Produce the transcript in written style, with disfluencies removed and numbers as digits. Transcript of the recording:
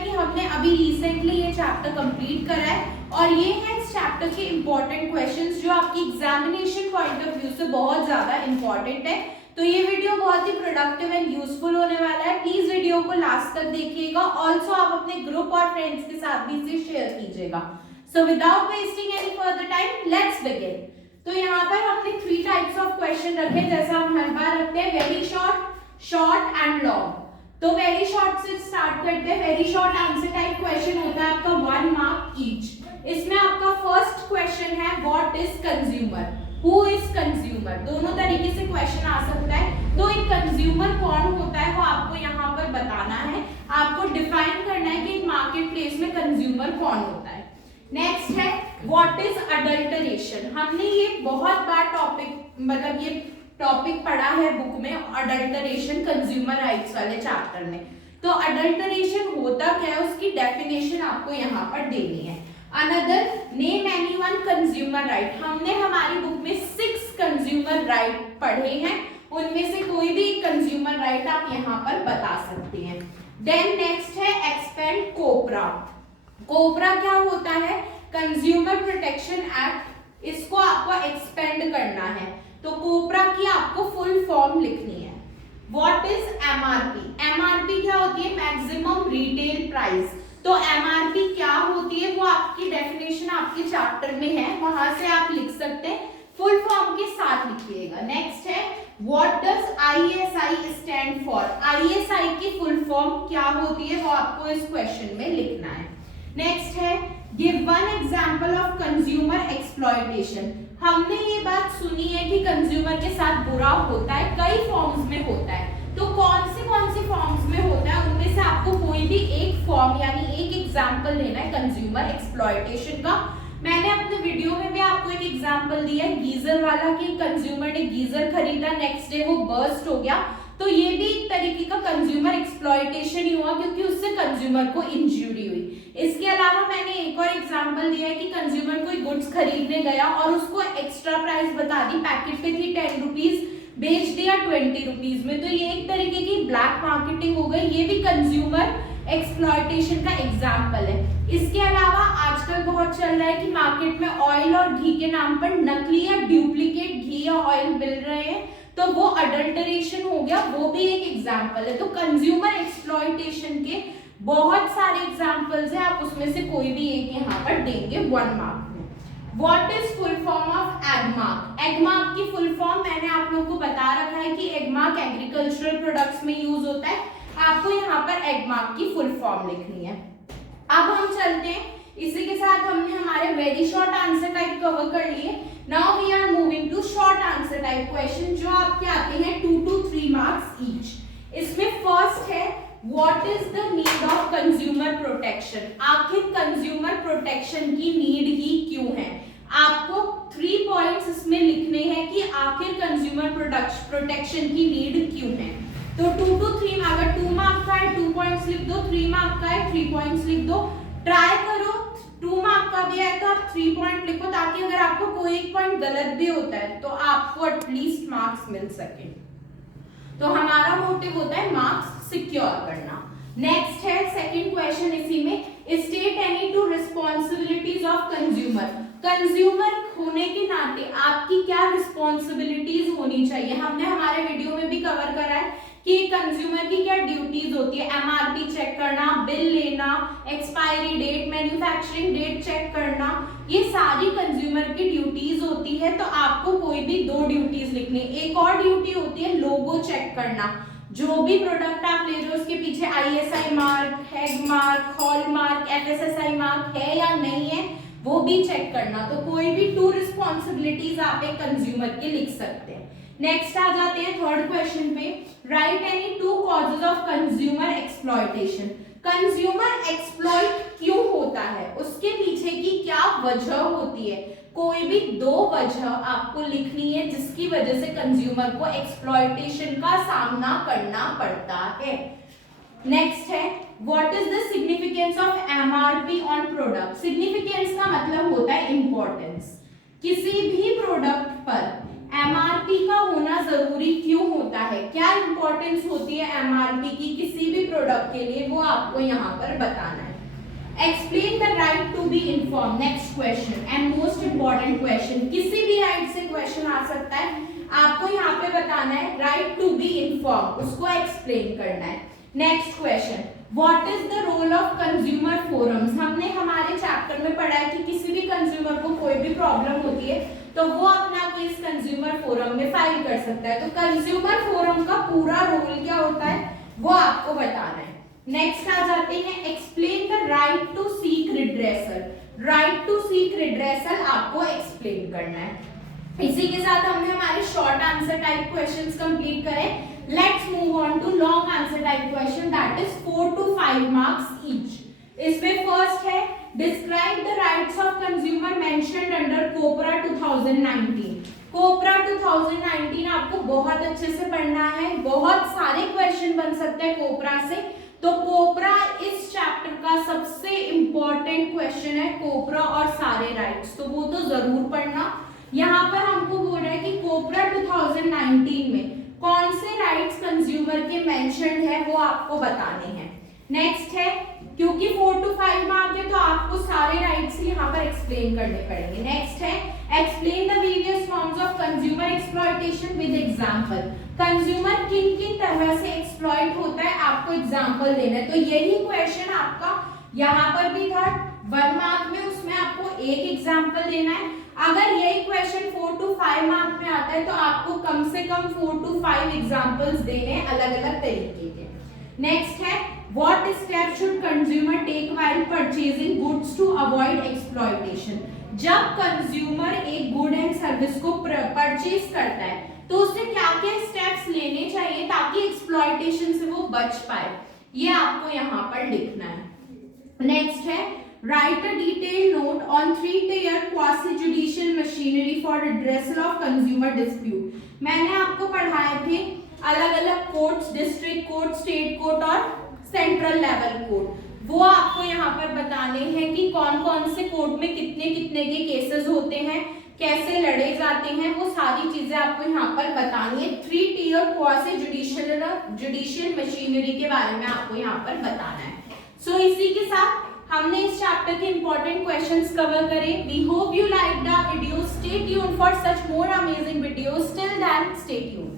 है कि हमने अभी रिसेंटली ये चैप्टर कंप्लीट करा है और ये है इस चैप्टर के इंपॉर्टेंट क्वेश्चंस जो आपकी एग्जामिनेशन पॉइंट ऑफ व्यू से बहुत ज्यादा इंपॉर्टेंट है। तो ये वीडियो बहुत ही प्रोडक्टिव एंड यूजफुल होने वाला है। प्लीज वीडियो को लास्ट तक देखिएगा। ऑल्सो आप अपने ग्रुप और फ्रेंड्स के साथ भी इसे शेयर कीजिएगा। So without wasting any further time let's begin. तो यहाँ पर हमने 3 टाइप्स ऑफ क्वेश्चन रखे जैसा हम हर बार रखते हैं, very short, short and long. तो वेरी शॉर्ट से स्टार्ट करते हैं। Very short answer type question होता है आपका 1 मार्क ईच। इसमें आपका फर्स्ट क्वेश्चन है what is consumer, who is consumer. दोनों तरीके से क्वेश्चन आ सकता है। तो एक कंज्यूमर कौन होता है वो आपको यहाँ पर बताना है। आपको डिफाइन करना है कि एक मार्केट प्लेस में कंज्यूमर कौन होता है। नेक्स्ट है व्हाट इज अडल्टरेशन। हमने ये बहुत बार टॉपिक ये टॉपिक पढ़ा है बुक में, अडल्टरेशन कंज्यूमर राइट्स वाले चैप्टर में। तो अडल्टरेशन होता क्या है उसकी डेफिनेशन आपको यहाँ पर देनी है। Another name anyone consumer right. हमने हमारी बुक में 6 कंज्यूमर राइट पढ़े हैं, उनमें से कोई भी कंज्यूमर राइट आप यहाँ पर बता सकते हैं। देन नेक्स्ट है एक्सपेंड कोपरा। कोपरा क्या होता है? Consumer protection act. इसको आपको एक्सपेंड करना है तो कोपरा की आपको फुल फॉर्म लिखनी है। What is MRP. एमआरपी क्या होती है? Maximum retail price. तो एमआरपी क्या होती है वो आपकी डेफिनेशन आपके चैप्टर में है, वहां से आप लिख सकते हैं। फुल फॉर्म के साथ लिखिएगा। नेक्स्ट है what does ISI stand for. ISI की फुल फॉर्म क्या होती है वो आपको इस क्वेश्चन में लिखना है। नेक्स्ट है give one example of consumer exploitation. हमने ये बात सुनी है कि कंज्यूमर के साथ बुरा होता है, कई फॉर्म्स में होता है। तो कौन सी फॉर्म्स में होता है उनमें से आपको कोई भी एक फॉर्म यानी एक एग्जांपल लेना है कंज्यूमर एक्सप्लॉयटेशन का। मैंने अपने वीडियो में भी आपको एक एग्जांपल दिया है गीजर वाला कि कंज्यूमर ने गीजर खरीदा, नेक्स्ट डे वो बर्स्ट हो गया। तो ये भी एक तरीके का कंज्यूमर एक्सप्लॉयटेशन ही हुआ क्योंकि उससे कंज्यूमर को इंजरी हुई। इसके अलावा मैंने एक और एग्जांपल दिया है कि कंज्यूमर कोई गुड्स खरीदने गया और उसको एक्स्ट्रा प्राइस बता दी, पैकेट पे थी 10 रुपीज, बेच दिया 20 रुपीज में। तो ये एक तरीके की ब्लैक मार्केटिंग हो गई। ये भी कंज्यूमर एक्सप्लॉयटेशन का एग्जाम्पल है। इसके अलावा आजकल बहुत चल रहा है कि मार्केट में ऑयल और घी के नाम पर नकली या डुप्लीकेट घी या ऑयल मिल रहे हैं, तो वो अडल्टरेशन हो गया, वो भी एक एग्जाम्पल है। तो कंज्यूमर एक्सप्लॉयटेशन के बहुत सारे एग्जाम्पल्स हैं, आप उसमें से कोई भी एक यहाँ पर देंगे 1 मार्क में। What is full form of Agmark. Agmark की फुल फॉर्म मैंने आप लोगों को बता रखा है कि एगमार्क एग्रीकल्चरल प्रोडक्ट्स में यूज होता है। आपको यहाँ पर एगमार्क की फुल फॉर्म लिखनी है। अब हम चलते हैं, इसी के साथ हमने हमारे very short answer type cover कर लिए। Now we are moving to short answer type question जो आपके आते हैं 2 to 3 मार्क्स ईच। इसमें फर्स्ट है what is the need of consumer protection. आखिर कंज्यूमर प्रोटेक्शन की नीड ही क्यों है? आपको 3 पॉइंट्स इसमें लिखने हैं कि आखिर कंज्यूमर प्रोटेक्शन की नीड क्यों है। तो 2 to 3, अगर 2 मार्क का है 2 पॉइंट्स लिख दो, 3 मार्क का है 3 पॉइंट्स लिख दो। ट्राई करो 2 मार्क का भी है तो आप 3 पॉइंट लिखो, ताकि अगर आपको कोई एक पॉइंट गलत भी होता है तो आपको एटलीस्ट मार्क्स मिल सके। तो हमारा मोटिव होता है मार्क्स सिक्योर करना। नेक्स्ट है सेकंड क्वेश्चन इसी में, state any 2 responsibilities of consumer. Consumer होने के नाते आपकी क्या रिस्पॉन्सिबिलिटीज होनी चाहिए। हमने हमारे वीडियो में भी कवर करा है कि कंज्यूमर की क्या ड्यूटीज होती है। एमआरपी चेक करना, बिल लेना, expiry date, manufacturing date check करना, ये सारी कंज्यूमर की ड्यूटीज होती है। तो आपको कोई भी 2 ड्यूटीज लिखनी। एक और ड्यूटी होती है लोगो चेक करना। जो भी प्रोडक्ट आप ले रहे हो उसके पीछे आईएसआई मार्क, हैग mark, hallmark, FSSI mark है या नहीं है वो भी चेक करना। तो कोई भी 2 रिस्पॉन्सिबिलिटीज आप एक कंज्यूमर की लिख सकते हैं। नेक्स्ट आ जाते हैं थर्ड क्वेश्चन पे, right any 2 causes of consumer exploitation. Consumer exploit क्यों होता है, उसके पीछे की क्या वजह होती है। कोई भी 2 वजह आपको लिखनी है जिसकी वजह से कंज्यूमर को एक्सप्लॉयटेशन का सामना करना पड़ता है। नेक्स्ट है what is the significance of MRP on product. Significance का मतलब होता है इंपॉर्टेंस। किसी भी प्रोडक्ट पर एमआरपी का होना जरूरी क्यों होता है, क्या इंपॉर्टेंस होती है एमआरपी की किसी भी प्रोडक्ट के लिए, वो आपको यहाँ पर बताना है। Explain the right to be inform, next question and most important question, किसी भी राइट से क्वेश्चन आ सकता है, आपको यहाँ पे बताना है राइट टू बी इन्फॉर्म, उसको एक्सप्लेन करना है। Next question, what is the role of consumer forums, हमने हमारे चैप्टर में पढ़ा है कि किसी भी कंज्यूमर को कोई भी प्रॉब्लम होती है तो वो अपना केस कंज्यूमर फोरम में फाइल कर सकता है, तो कंज्यूमर फोरम का पूरा रोल क्या होता है वो आपको बताना है। नेक्स्ट आ जाते हैं, explain the right to seek redressal, right to seek redressal आपको एक्सप्लेन करना है। इसी के साथ हमने हमारे short answer type questions complete करे। Let's move on to long answer type question, that is 4 to 5 marks each. इसमें फर्स्ट है, describe the rights of consumer mentioned under COPRA 2019। COPRA 2019 आपको बहुत अच्छे से पढ़ना है, बहुत सारे क्वेश्चन बन सकते हैं कोपरा से, तो कोपरा इस चैप्टर का सबसे इंपॉर्टेंट क्वेश्चन है, कोपरा और सारे राइट्स, तो वो तो जरूर पढ़ना। यहाँ पर हमको बोल रहा है कि कोपरा 2019 में कौन से राइट्स कंज्यूमर के मेंशन्ड है वो आपको बताने हैं। नेक्स्ट है, क्योंकि 4 to 5 मार्क है तो आपको सारे राइट्स यहाँ पर एक्सप्लेन करने पड़ेंगे। नेक्स्ट है, explain the various forms of consumer exploitation with example, consumer किन किन तरह से एक्सप्लॉइट होता है आपको एग्जांपल देना है, तो यही क्वेश्चन आपका यहाँ पर भी था 1 मार्क में, उसमें आपको एक एग्जांपल देना है। अगर यही क्वेश्चन 4 to 5 मार्क में आता है तो आपको कम से कम 4 to 5 एग्जांपल्स देने अलग अलग तरीके के। नेक्स्ट है, what step should consumer take while purchasing goods to avoid exploitation, जब कंज्यूमर एक गुड एंड सर्विस को परचेज करता है तो उसे क्या क्या स्टेप्स लेने चाहिए ताकि एक्सप्लॉयटेशन से वो बच पाए, ये आपको यहाँ पर लिखना है। नेक्स्ट है, write a detailed note on 3-tier quasi-judicial machinery for redressal of consumer dispute। मैंने आपको पढ़ाए थे अलग अलग courts, district court, state court और सेंट्रल लेवल कोर्ट, वो आपको यहाँ पर बताने हैं कि कौन कौन से कोर्ट में कितने कितने के केसेस होते हैं, कैसे लड़े जाते हैं, वो सारी चीजें आपको यहाँ पर बतानी है। 3-tier quasi-judicial machinery के बारे में आपको यहाँ पर बताना है। सो इसी के साथ हमने इस चैप्टर के इंपॉर्टेंट क्वेश्चंस कवर करे। We hope you like the video, stay tuned for such more amazing videos, till then stay tuned.